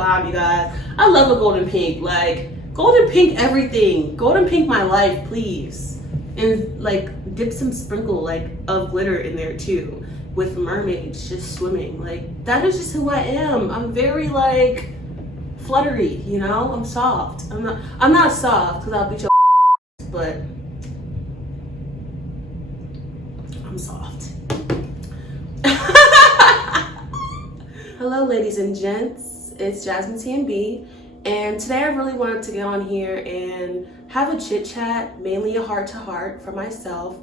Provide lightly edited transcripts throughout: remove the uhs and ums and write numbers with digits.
vibe, you guys. I love a golden pink. Like, golden pink everything. Golden pink my life, please. And like dip some sprinkle like of glitter in there too, with mermaids just swimming. Like, that is just who I am. I'm very like fluttery, you know? I'm soft. I'm not soft because I'll beat your but I'm soft. Hello ladies and gents, it's Jasmine TNB, and today I really wanted to get on here and have a chit chat, mainly a heart to heart for myself,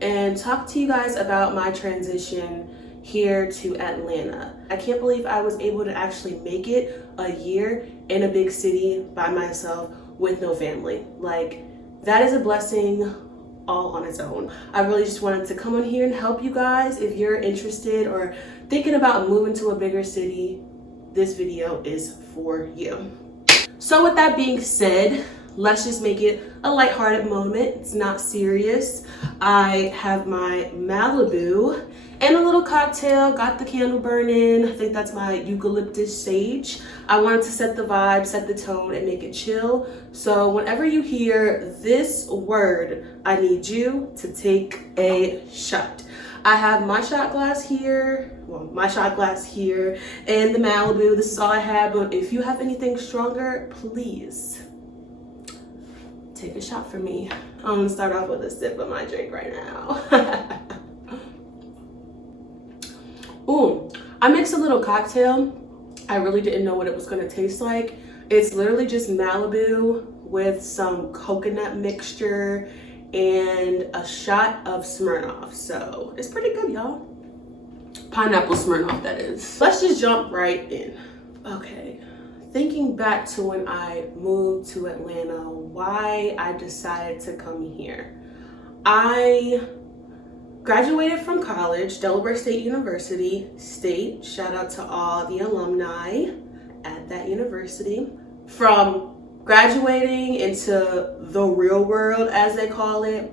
and talk to you guys about my transition here to Atlanta. I can't believe I was able to actually make it a year in a big city by myself with no family. Like, that is a blessing all on its own. I really just wanted to come on here and help you guys. If you're interested or thinking about moving to a bigger city, this video is for you. So with that being said, let's just make it a lighthearted moment. It's not serious. I have my Malibu and a little cocktail, got the candle burning. I think that's my eucalyptus sage. I wanted to set the vibe, set the tone, and make it chill. So whenever you hear this word, I need you to take a shot. I have my shot glass here, and the Malibu. This is all I have, but if you have anything stronger, please take a shot for me. I'm gonna start off with a sip of my drink right now. Ooh, I mixed a little cocktail. I really didn't know what it was gonna taste like. It's literally just Malibu with some coconut mixture and a shot of Smirnoff. So it's pretty good, y'all. Pineapple Smirnoff, that is. Let's just jump right in. Okay, thinking back to when I moved to Atlanta, why I decided to come here. I graduated from college, Delaware State University. Shout out to all the alumni at that university. From graduating into the real world, as they call it,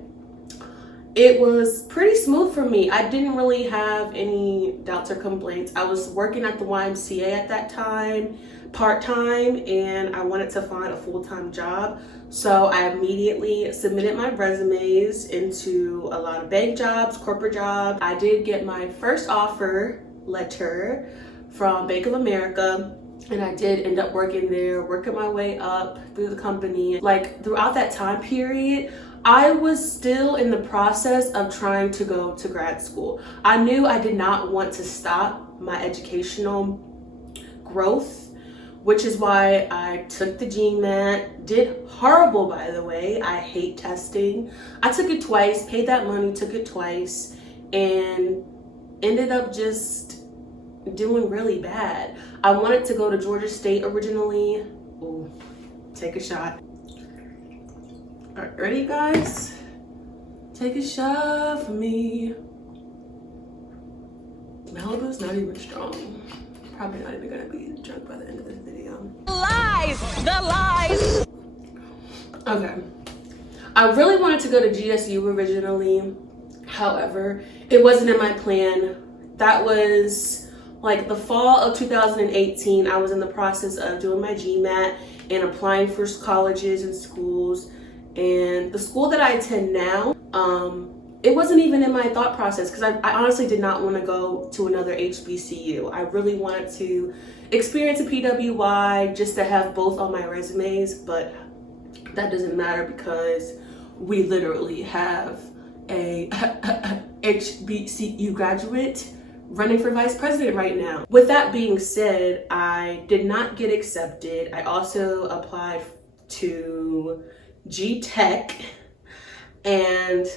it was pretty smooth for me. I didn't really have any doubts or complaints. I was working at the YMCA at that time, part-time, and I wanted to find a full-time job. So I immediately submitted my resumes into a lot of bank jobs, corporate jobs. I did get my first offer letter from Bank of America, and I did end up working there, working my way up through the company. Like, throughout that time period, I was still in the process of trying to go to grad school. I knew I did not want to stop my educational growth, which is why I took the GMAT. Did horrible, by the way. I hate testing. I took it twice, paid that money, took it twice, and ended up just doing really bad. I wanted to go to Georgia State originally. Ooh, take a shot. All right, ready, guys? Take a shot for me. Malibu's not even strong. Probably not even gonna be drunk by the end of this video. Lies! The lies! Okay. I really wanted to go to GSU originally. However, it wasn't in my plan. That was like the fall of 2018. I was in the process of doing my GMAT and applying for colleges and schools. And the school that I attend now, it wasn't even in my thought process because I honestly did not want to go to another HBCU. I really wanted to experience a PWI just to have both on my resumes, but that doesn't matter because we literally have a HBCU graduate running for vice president right now. With that being said, I did not get accepted. I also applied to G-Tech, and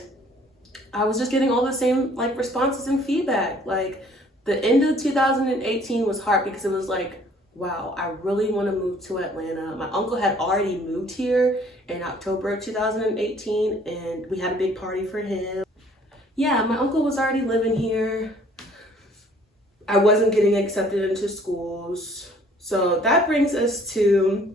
I was just getting all the same like responses and feedback. Like, the end of 2018 was hard because it was like, wow, I really want to move to Atlanta. My uncle had already moved here in October of 2018, and we had a big party for him. Yeah, my uncle was already living here. I wasn't getting accepted into schools. So that brings us to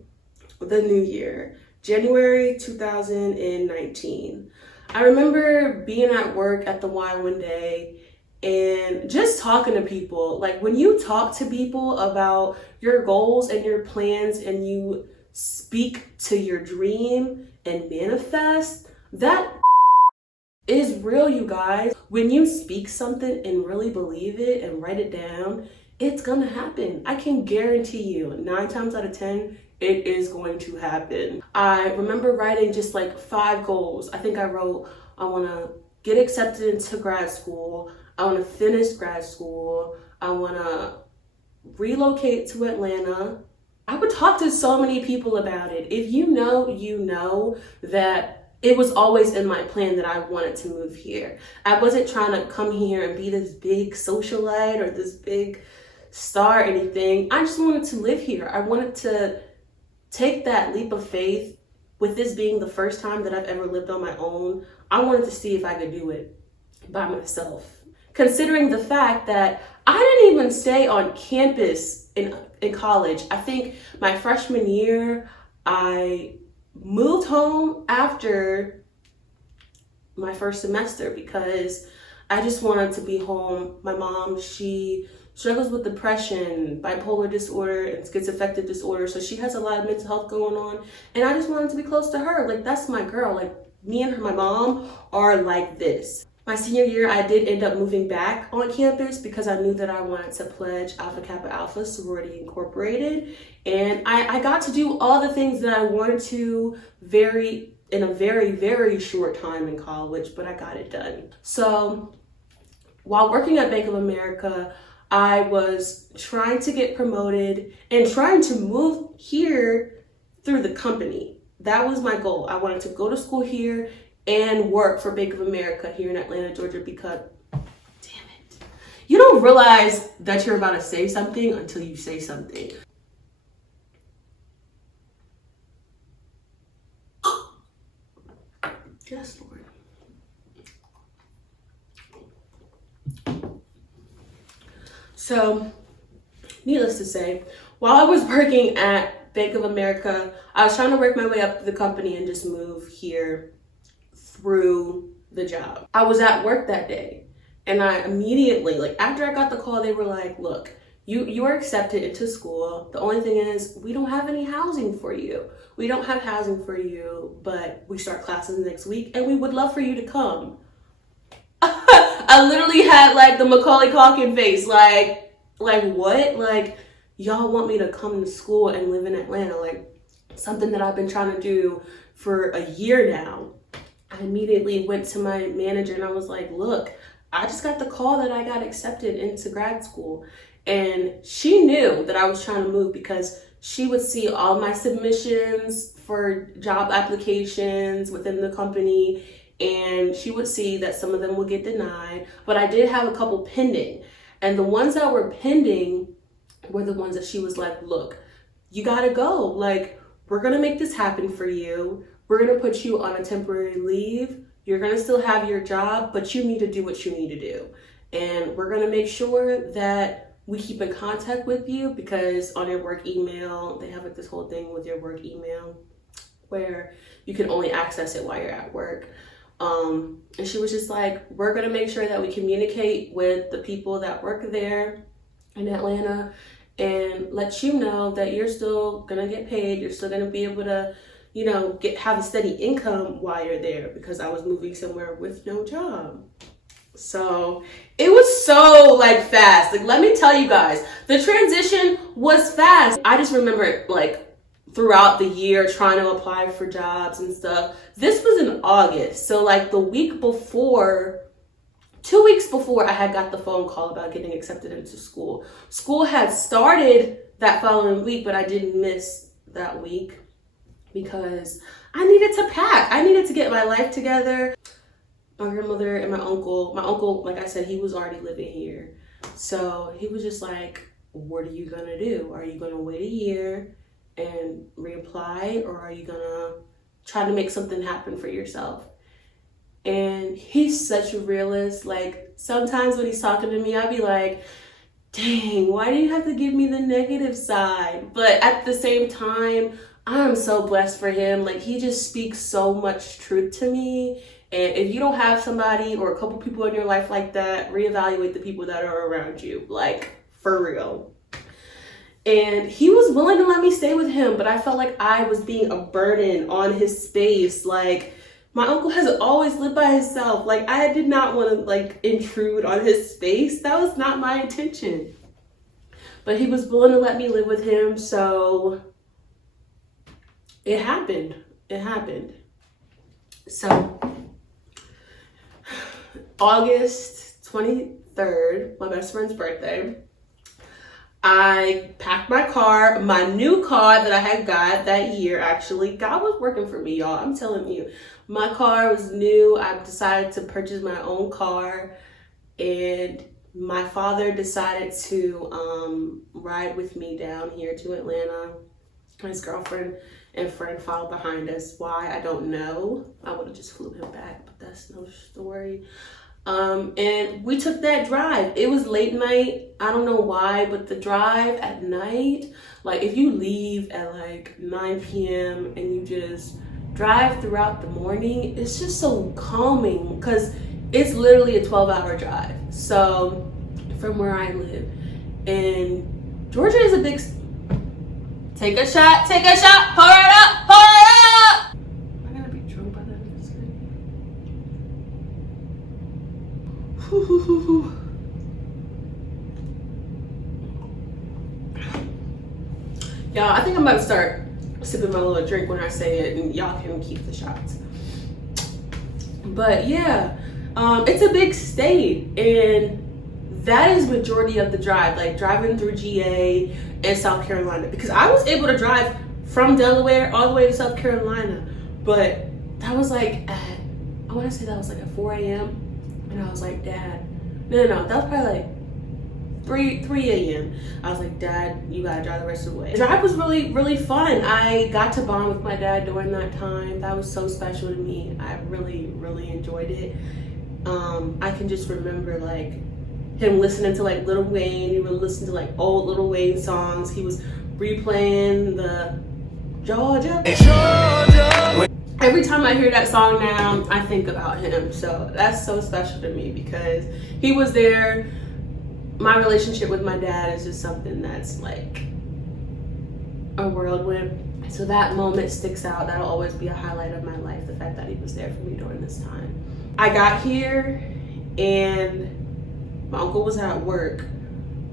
the new year. January 2019. I remember being at work at the Y one day and just talking to people. Like, when you talk to people about your goals and your plans and you speak to your dream and manifest, that is real, you guys. When you speak something and really believe it and write it down, it's gonna happen. I can guarantee you 9 times out of 10, it is going to happen. I remember writing just like 5 goals. I think I wrote, I wanna get accepted into grad school. I wanna finish grad school. I wanna relocate to Atlanta. I would talk to so many people about it. If you know that it was always in my plan that I wanted to move here. I wasn't trying to come here and be this big socialite or this big star or anything. I just wanted to live here. I wanted to take that leap of faith. With this being the first time that I've ever lived on my own, I wanted to see if I could do it by myself. Considering the fact that I didn't even stay on campus in college. I think my freshman year, I moved home after my first semester because I just wanted to be home. My mom, she struggles with depression, bipolar disorder, and schizoaffective disorder. So she has a lot of mental health going on. And I just wanted to be close to her. Like, that's my girl. Like, me and my mom are like this. My senior year, I did end up moving back on campus because I knew that I wanted to pledge Alpha Kappa Alpha Sorority Incorporated. And I got to do all the things that I wanted to in a very, very short time in college, but I got it done. So while working at Bank of America, I was trying to get promoted and trying to move here through the company. That was my goal. I wanted to go to school here and work for Bank of America here in Atlanta, Georgia, because, damn it, you don't realize that you're about to say something until you say something. Yes, Lord. So, needless to say, while I was working at Bank of America, I was trying to work my way up the company and just move here through the job. I was at work that day and I immediately, like after I got the call, they were like, look, you are accepted into school. The only thing is we don't have any housing for you. We don't have housing for you, but we start classes next week and we would love for you to come. I literally had like the Macaulay Culkin face, like what? Like, y'all want me to come to school and live in Atlanta? Like, something that I've been trying to do for a year now. I immediately went to my manager and I was like, look, I just got the call that I got accepted into grad school. And she knew that I was trying to move because she would see all my submissions for job applications within the company. And she would see that some of them would get denied, but I did have a couple pending. And the ones that were pending were the ones that she was like, look, you gotta go. Like, we're gonna make this happen for you. We're gonna put you on a temporary leave. You're gonna still have your job, but you need to do what you need to do. And we're gonna make sure that we keep in contact with you because on your work email, they have like this whole thing with your work email where you can only access it while you're at work. And she was just like, we're gonna make sure that we communicate with the people that work there in Atlanta and let you know that you're still gonna get paid. You're still gonna be able to, you know, have a steady income while you're there, because I was moving somewhere with no job. So it was so like fast. Like, let me tell you guys, the transition was fast. I just remember like throughout the year trying to apply for jobs and stuff. This was in August. So like the week before, 2 weeks before, I had got the phone call about getting accepted into school. School had started that following week, but I didn't miss that week because I needed to pack. I needed to get my life together. My grandmother and my uncle, like I said, he was already living here. So he was just like, what are you gonna do? Are you gonna wait a year and reapply, or are you gonna try to make something happen for yourself? And he's such a realist. Like, sometimes when he's talking to me, I'll be like, dang, why do you have to give me the negative side? But at the same time, I'm so blessed for him. Like, he just speaks so much truth to me. And if you don't have somebody or a couple people in your life like that, reevaluate the people that are around you. Like, for real. And he was willing to let me stay with him, but I felt like I was being a burden on his space. Like, my uncle has always lived by himself. Like, I did not want to like intrude on his space. That was not my intention. But he was willing to let me live with him, so it happened. It happened. So, August 23rd, my best friend's birthday, I packed my car, my new car that I had got that year, actually. God was working for me, y'all. I'm telling you. My car was new. I decided to purchase my own car. And my father decided to ride with me down here to Atlanta. His girlfriend and friend followed behind us. Why? I don't know. I would have just flew him back, but that's no story. And we took that drive. It was late night. I don't know why, but the drive at night, like if you leave at like 9 p.m. and you just drive throughout the morning, it's just so calming because it's literally a 12-hour drive. So from where I live, and Georgia is a big, take a shot, pour it up, pour it up. Am I gonna be drunk by that? Y'all, I think I'm about to start sipping my little drink when I say it, and y'all can keep the shots. But yeah, it's a big state, and that is majority of the drive, like driving through GA and South Carolina, because I was able to drive from Delaware all the way to South Carolina, but that was like at, I want to say that was like at 4 a.m. And I was like, Dad, no, that was probably like 3 a.m. I was like, Dad, you gotta drive the rest of the way. The drive was really, really fun. I got to bond with my dad during that time. That was so special to me. I really, really enjoyed it. I can just remember like him listening to like Lil Wayne. He would listen to like old Lil Wayne songs. He was replaying the Georgia. Every time I hear that song now, I think about him. So that's so special to me because he was there. My relationship with my dad is just something that's like a whirlwind. So that moment sticks out. That'll always be a highlight of my life, the fact that he was there for me during this time. I got here and my uncle was at work.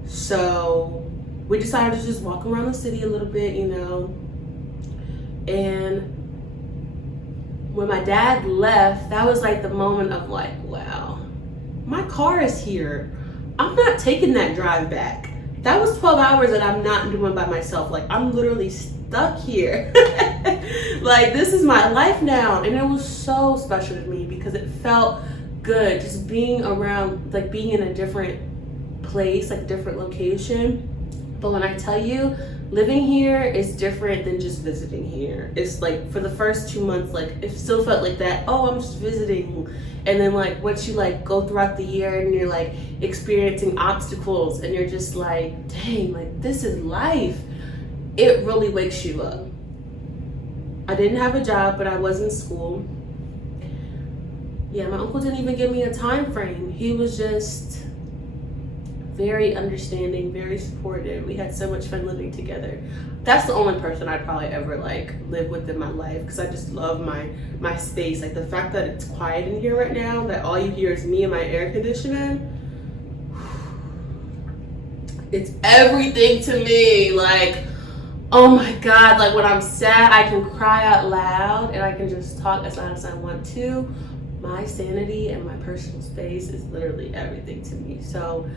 So we decided to just walk around the city a little bit, you know. And when my dad left, that was like the moment of like, wow, my car is here. I'm not taking that drive back. That was 12 hours that I'm not doing by myself. Like, I'm literally stuck here. Like, this is my life now. And it was so special to me because it felt good just being around, like being in a different place, like different location. But when I tell you, living here is different than just visiting here. It's like for the first 2 months, like it still felt like that. Oh, I'm just visiting. And then like once you like go throughout the year and you're like experiencing obstacles and you're just like, dang, like this is life. It really wakes you up. I didn't have a job, but I was in school. Yeah, my uncle didn't even give me a time frame. He was just very understanding, very supportive. We had so much fun living together. That's the only person I'd probably ever like live with in my life because I just love my space. Like the fact that it's quiet in here right now, that all you hear is me and my air conditioning. It's everything to me. Like, oh my God, like when I'm sad, I can cry out loud and I can just talk as loud as I want to. My sanity and my personal space is literally everything to me. So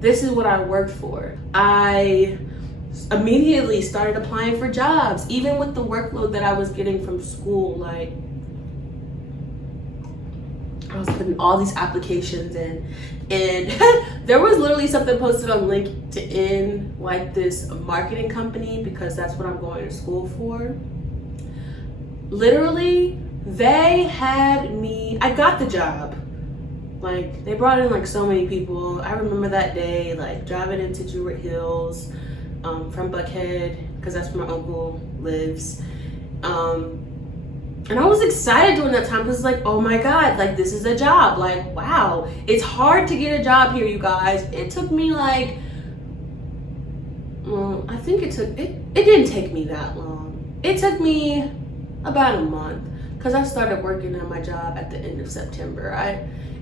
this is what I worked for. I immediately started applying for jobs, even with the workload that I was getting from school. Like, I was putting all these applications in, and there was literally something posted on LinkedIn, like this marketing company, because that's what I'm going to school for. Literally, they had me, I got the job. Like, they brought in like so many people. I remember that day, like driving into Druid Hills from Buckhead, because that's where my uncle lives. And I was excited during that time because it's like, oh my God, like this is a job. Like, wow, it's hard to get a job here, you guys. It took me like Well, I think it didn't take me that long. It took me about a month because I started working at my job at the end of September.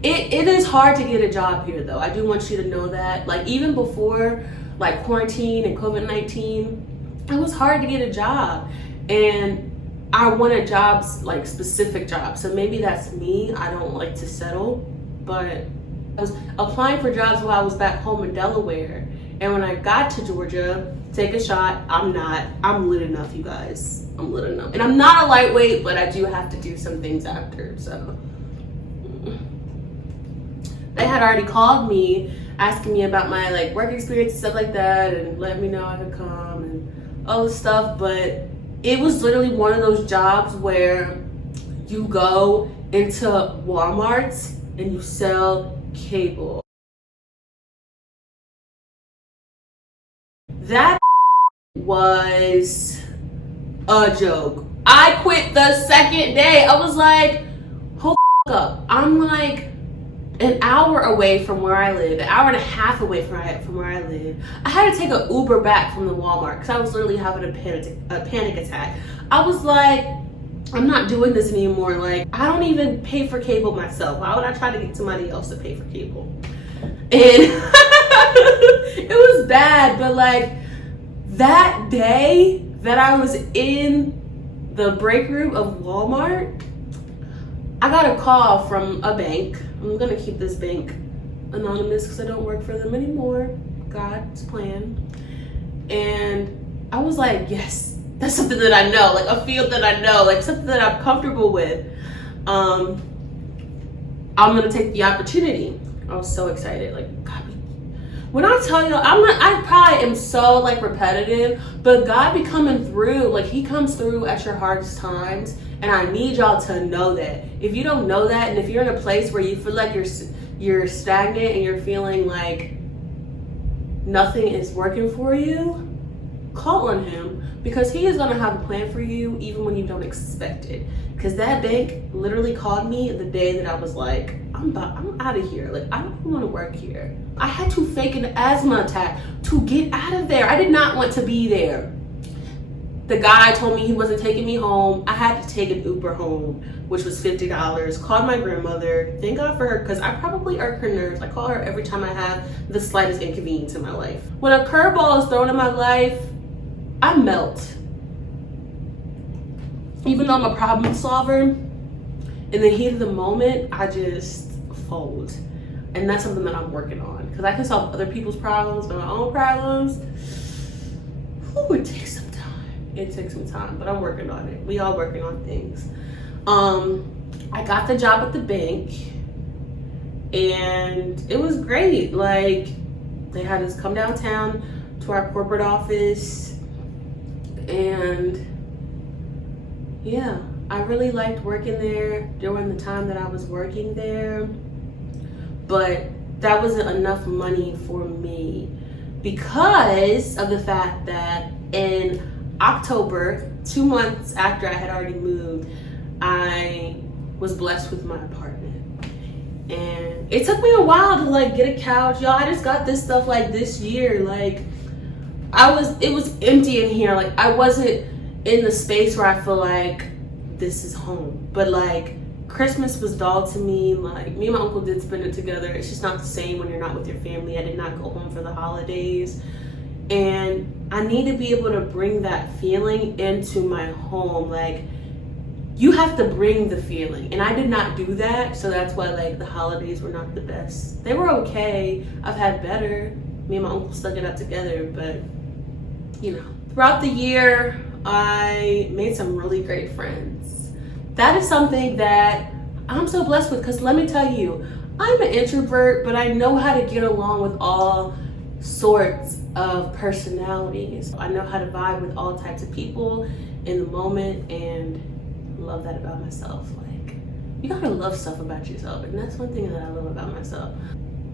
It is hard to get a job here though. I do want you to know that. Like even before like quarantine and COVID-19, it was hard to get a job. And I wanted jobs, like specific jobs. So maybe that's me. I don't like to settle, but I was applying for jobs while I was back home in Delaware. And when I got to Georgia, take a shot. I'm lit enough, you guys. I'm lit enough. And I'm not a lightweight, but I do have to do some things after, so. They had already called me, asking me about my like work experience and stuff like that, and let me know I could come and all this stuff, but it was literally one of those jobs where you go into Walmart's and you sell cable. That was a joke. I quit the second day. I was like, hold up. I'm like an hour away from where I live, an hour and a half away from where I live. I had to take an Uber back from the Walmart because I was literally having a panic attack. I was like, I'm not doing this anymore. Like, I don't even pay for cable myself. Why would I try to get somebody else to pay for cable? And it was bad, but like that day that I was in the break room of Walmart, I got a call from a bank. I'm gonna keep this bank anonymous because I don't work for them anymore. God's plan. And I was like, yes, that's something that I know, like a field that I know, like something that I'm comfortable with. I'm gonna take the opportunity. I was so excited. Like, God, when I tell you, I probably am so like repetitive, but God be coming through. Like he comes through at your hardest times. And I need y'all to know that. If you don't know that, and if you're in a place where you feel like you're stagnant and you're feeling like nothing is working for you, call on him, because he is gonna have a plan for you even when you don't expect it. Because that bank literally called me the day that I was like, I'm out of here. Like, I don't want to work here. I had to fake an asthma attack to get out of there. I did not want to be there. The guy told me he wasn't taking me home. I had to take an Uber home, which was $50. Called my grandmother. Thank God for her, because I probably irk her nerves. I call her every time I have the slightest inconvenience in my life. When a curveball is thrown in my life, I melt. Even though I'm a problem solver, in the heat of the moment, I just fold. And that's something that I'm working on, because I can solve other people's problems, but my own problems, it takes some time. It takes some time, but I'm working on it. We all working on things. I got the job at the bank, and it was great. Like, they had us come downtown to our corporate office, and yeah, I really liked working there during the time that I was working there, but that wasn't enough money for me because of the fact that in October, 2 months after I had already moved, I was blessed with my apartment. And it took me a while to like get a couch. Y'all, I just got this stuff like this year. Like it was empty in here. Like I wasn't in the space where I feel like this is home. But like Christmas was dull to me. Like me and my uncle did spend it together. It's just not the same when you're not with your family. I did not go home for the holidays. And I need to be able to bring that feeling into my home. Like, you have to bring the feeling, and I did not do that. So that's why like the holidays were not the best. They were okay. I've had better. Me and my uncle stuck it out together, but you know, throughout the year I made some really great friends. That is something that I'm so blessed with, because let me tell you, I'm an introvert, but I know how to get along with all sorts of personalities. I know how to vibe with all types of people in the moment, and love that about myself. Like, you gotta love stuff about yourself, and that's one thing that I love about myself.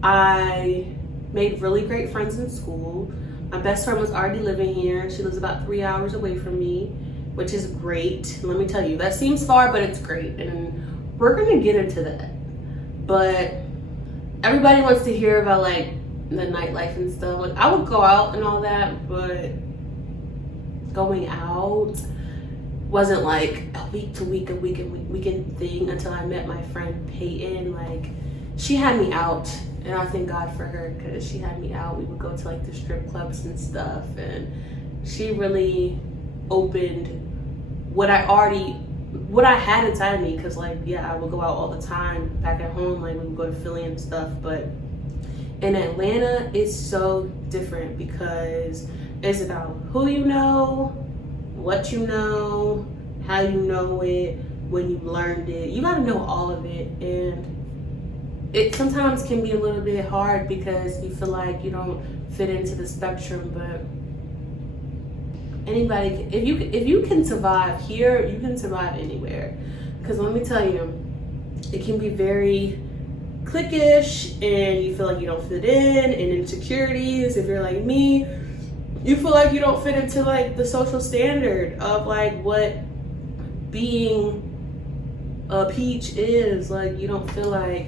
I made really great friends in school. My best friend was already living here. She lives about 3 hours away from me, which is great. Let me tell you, that seems far, but it's great, and we're gonna get into that. But everybody wants to hear about like the nightlife and stuff. Like I would go out and all that, but going out wasn't like a week to week, weekend thing until I met my friend Peyton. Like she had me out, and I thank God for her because she had me out. We would go to like the strip clubs and stuff, and she really opened what I had inside of me. Because like, yeah, I would go out all the time back at home. Like we would go to Philly and stuff, but in Atlanta, it's so different because it's about who you know, what you know, how you know it, when you learned it. You gotta know all of it, and it sometimes can be a little bit hard because you feel like you don't fit into the spectrum. But anybody, if you can survive here, you can survive anywhere. Because let me tell you, it can be very cliquish, and you feel like you don't fit in, and insecurities. If you're like me, you feel like you don't fit into like the social standard of like what being a peach is. Like you don't feel like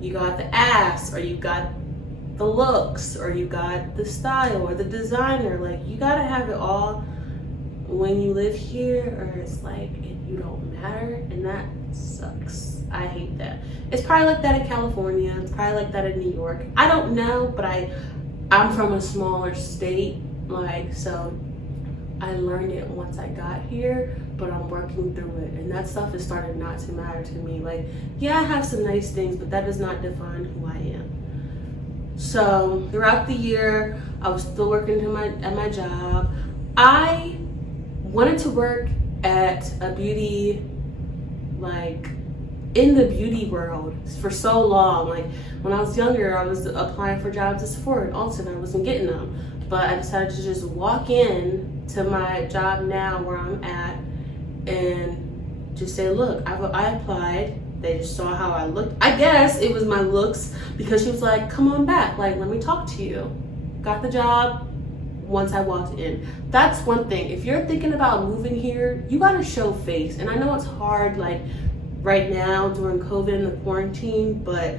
you got the ass, or you got the looks, or you got the style, or the designer. Like you gotta have it all when you live here, or it's like you don't matter, and that sucks. I hate that. It's probably like that in California. It's probably like that in New York. I don't know, but I'm from a smaller state, like, so I learned it once I got here, but I'm working through it, and that stuff has started not to matter to me. Like, yeah, I have some nice things, but that does not define who I am. So throughout the year, I was still working at my job. I wanted to work at a beauty, like in the beauty world for so long. Like when I was younger, I was applying for jobs at Sephora and Ulta, and I wasn't getting them. But I decided to just walk in to my job now where I'm at and just say, look, I applied. They just saw how I looked. I guess it was my looks, because she was like, come on back, like let me talk to you. Got the job once I walked in. That's one thing. If you're thinking about moving here, you gotta show face. And I know it's hard, like right now during COVID and the quarantine, but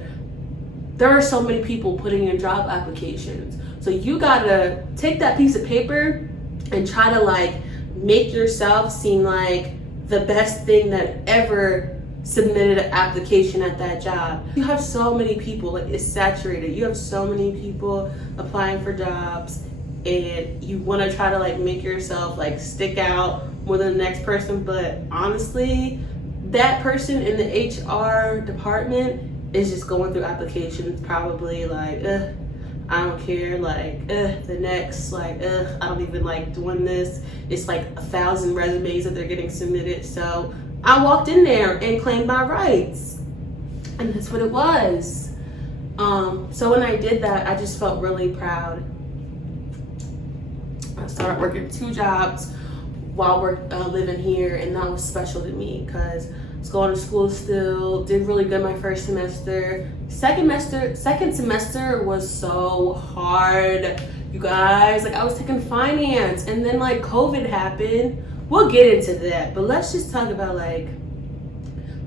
there are so many people putting in job applications. So you gotta take that piece of paper and try to like make yourself seem like the best thing that ever submitted an application at that job. You have so many people, like it's saturated. You have so many people applying for jobs, and you want to try to like make yourself like stick out more than the next person. But honestly, that person in the HR department is just going through applications, probably like, I don't care, like, the next, like, I don't even like doing this. It's like 1,000 resumes that they're getting submitted. So I walked in there and claimed my rights, and that's what it was. So when I did that, I just felt really proud. I started working 2 jobs while living here, and that was special to me because I was going to school still, did really good my first semester. Second semester was so hard, you guys. Like I was taking finance, and then like COVID happened. We'll get into that, but let's just talk about like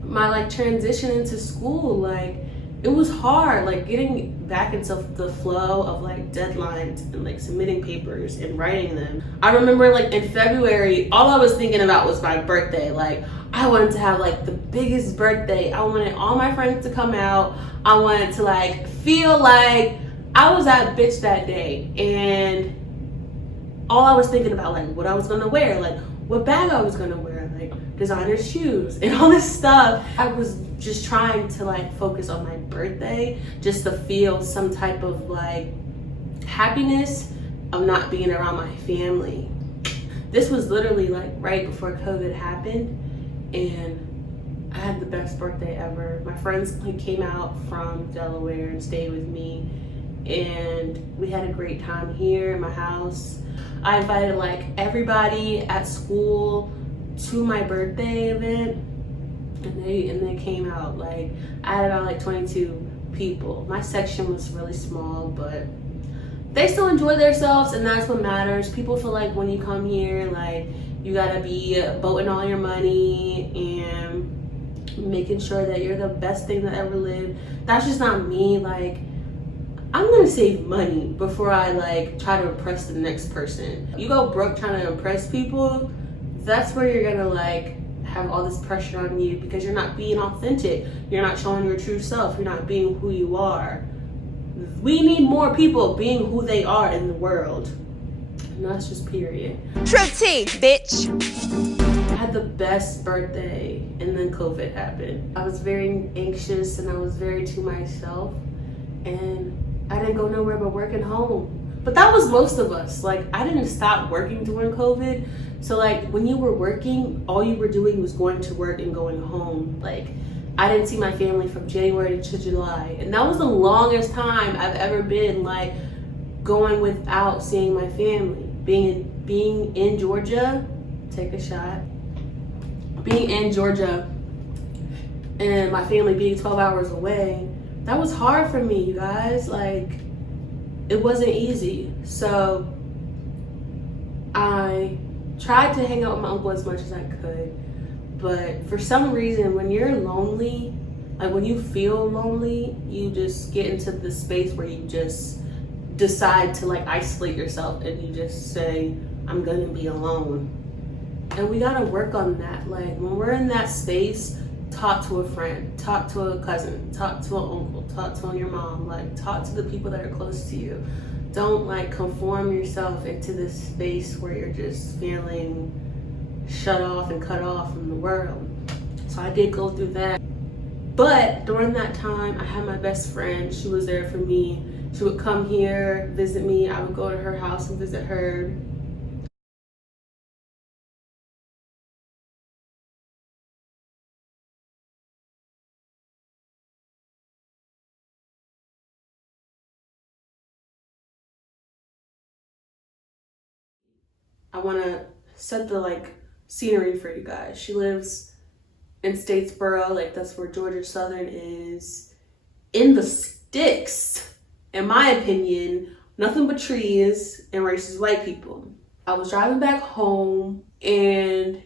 my like transition into school. Like it was hard, like getting back into the flow of like deadlines and like submitting papers and writing them. I remember like in February, all I was thinking about was my birthday. Like I wanted to have like the biggest birthday. I wanted all my friends to come out. I wanted to like feel like I was that bitch that day. And all I was thinking about like what I was gonna wear, like what bag I was gonna wear, like designer shoes and all this stuff. I was just trying to like focus on my birthday just to feel some type of like happiness of not being around my family. This was literally like right before COVID happened, and I had the best birthday ever. My friends like came out from Delaware and stayed with me, and we had a great time here in my house. I invited like everybody at school to my birthday event, and they came out. Like I had about like 22 people. My section was really small, but they still enjoy themselves, and that's what matters. People feel like when you come here, like you gotta be voting all your money and making sure that you're the best thing that ever lived. That's just not me. Like I'm gonna save money before I like try to impress the next person. You go broke trying to impress people, that's where you're gonna like have all this pressure on you because you're not being authentic. You're not showing your true self. You're not being who you are. We need more people being who they are in the world. And that's just period. True tea, bitch. I had the best birthday and then COVID happened. I was very anxious and I was very to myself and I didn't go nowhere but working home. But that was most of us. Like I didn't stop working during COVID. So like when you were working, all you were doing was going to work and going home. Like I didn't see my family from January to July. And that was the longest time I've ever been like going without seeing my family. Being in Georgia, take a shot. Being in Georgia and my family being 12 hours away, that was hard for me, you guys. Like, it wasn't easy. So I tried to hang out with my uncle as much as I could. But for some reason, when you're lonely, like when you feel lonely, you just get into this space where you just decide to like isolate yourself and you just say, I'm gonna be alone. And we gotta work on that. Like when we're in that space, talk to a friend, talk to a cousin, talk to an uncle, talk to your mom, like talk to the people that are close to you. Don't like conform yourself into this space where you're just feeling shut off and cut off from the world. So I did go through that. But during that time, I had my best friend. She was there for me. She would come here, visit me. I would go to her house and visit her. I want to set the like scenery for you guys. She lives in Statesboro, like that's where Georgia Southern is. In the sticks, in my opinion, nothing but trees and racist white people. I was driving back home and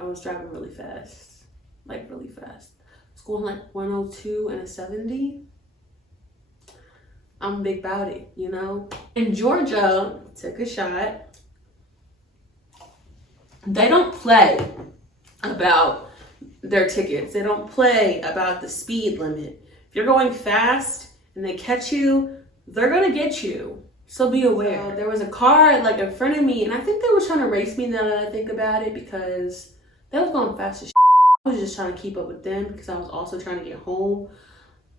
I was driving really fast, like really fast. I was going like 102 and a 70. I'm big about it, you know? In Georgia, took a shot. They don't play about their tickets. They don't play about the speed limit. If you're going fast and they catch you, they're gonna get you. So be aware. So there was a car like in front of me and I think they were trying to race me now that I think about it because they was going fast as shit. I was just trying to keep up with them because I was also trying to get home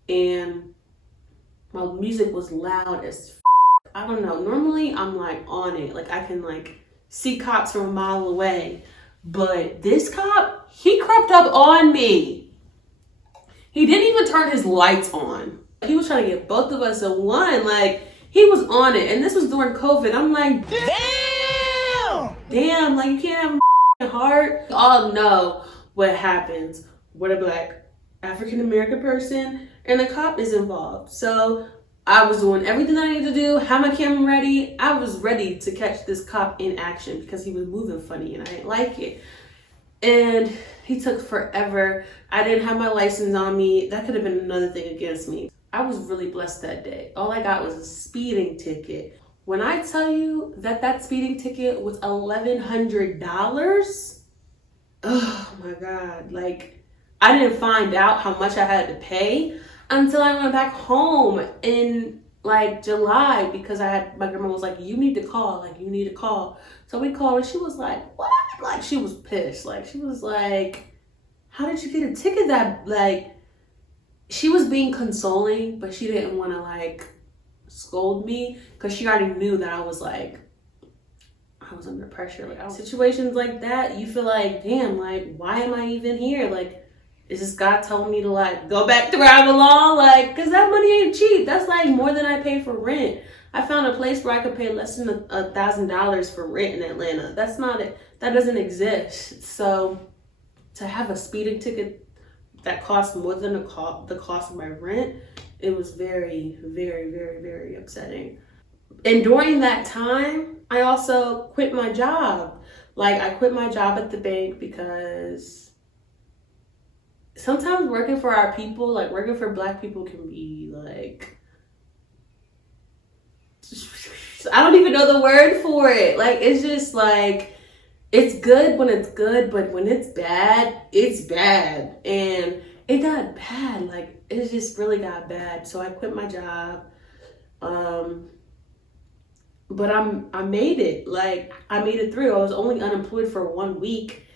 and my music was loud as f. I don't know. Normally I'm like on it. Like I can like see cops from a mile away. But this cop, he crept up on me. He didn't even turn his lights on. He was trying to get both of us in one. Like he was on it. And this was during COVID. I'm like, damn, like you can't have a heart. We all know what happens with a black African American person and the cop is involved. So I was doing everything I needed to do, had my camera ready. I was ready to catch this cop in action because he was moving funny and I didn't like it. And he took forever. I didn't have my license on me. That could have been another thing against me. I was really blessed that day. All I got was a speeding ticket. When I tell you that that speeding ticket was $1,100, oh my God. Like I didn't find out how much I had to pay until I went back home in like July because my grandma was like, you need to call, like you need to call. So we called and she was like, what? Like she was pissed. Like she was like, how did you get a ticket that like, she was being consoling, but she didn't want to like scold me because she already knew that I was like, I was under pressure. Like situations like that, you feel like, damn, like why am I even here? Like, is this God telling me to like go back to where I belong? Like, cause that money ain't cheap. That's like more than I pay for rent. I found a place where I could pay less than $1,000 for rent in Atlanta. That's not it. That doesn't exist. So to have a speeding ticket that cost more than the cost of my rent, it was very, very, very, very upsetting. And during that time, I also quit my job. Like I quit my job at the bank because sometimes working for our people, like working for Black people can be like I don't even know the word for it. Like, it's just like, it's good when it's good, but when it's bad, it's bad. And it got bad. Like, it just really got bad. So I quit my job. But I made it. Like, I made it through. I was only unemployed for 1 week.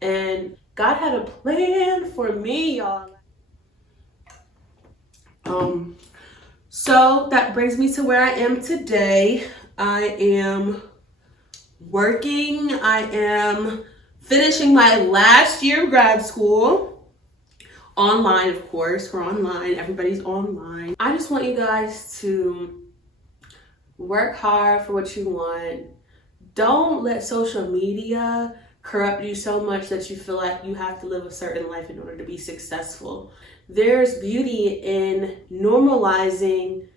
And God had a plan for me, y'all. So that brings me to where I am today. I am working. I am finishing my last year of grad school. Online, of course. We're online. Everybody's online. I just want you guys to work hard for what you want. Don't let social media corrupt you so much that you feel like you have to live a certain life in order to be successful. There's beauty in normalizing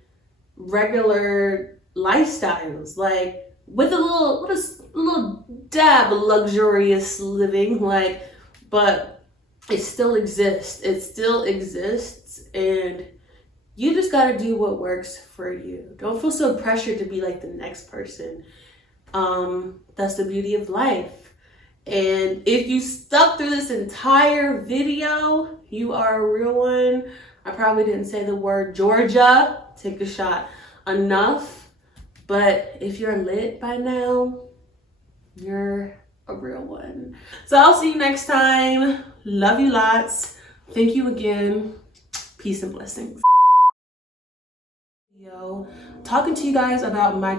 regular lifestyles, like with a little dab of luxurious living, like, but it still exists. It still exists, and you just gotta do what works for you. Don't feel so pressured to be like the next person. That's the beauty of life. And if you stuck through this entire video, you are a real one. I probably didn't say the word Georgia, take a shot, enough. But if you're lit by now, you're a real one. So I'll see you next time. Love you lots. Thank you again. Peace and blessings. Talking to you guys about my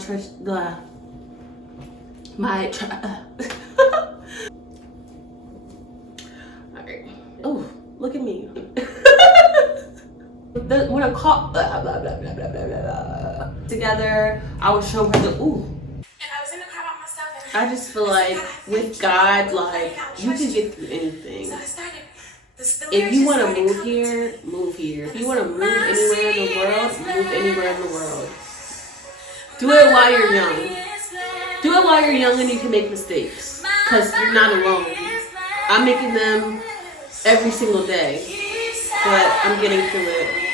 oh, look at me. When I call blah, blah, blah, blah, blah, blah, blah, together, I would show her the ooh. And I was in the car by myself. I just feel like with God, like, you can get through anything. If you want to move here, move here. If you want to move anywhere in the world, move anywhere in the world. Do it while you're young. Do it while you're young and you can make mistakes. Because you're not alone. I'm making them every single day. But I'm getting through it.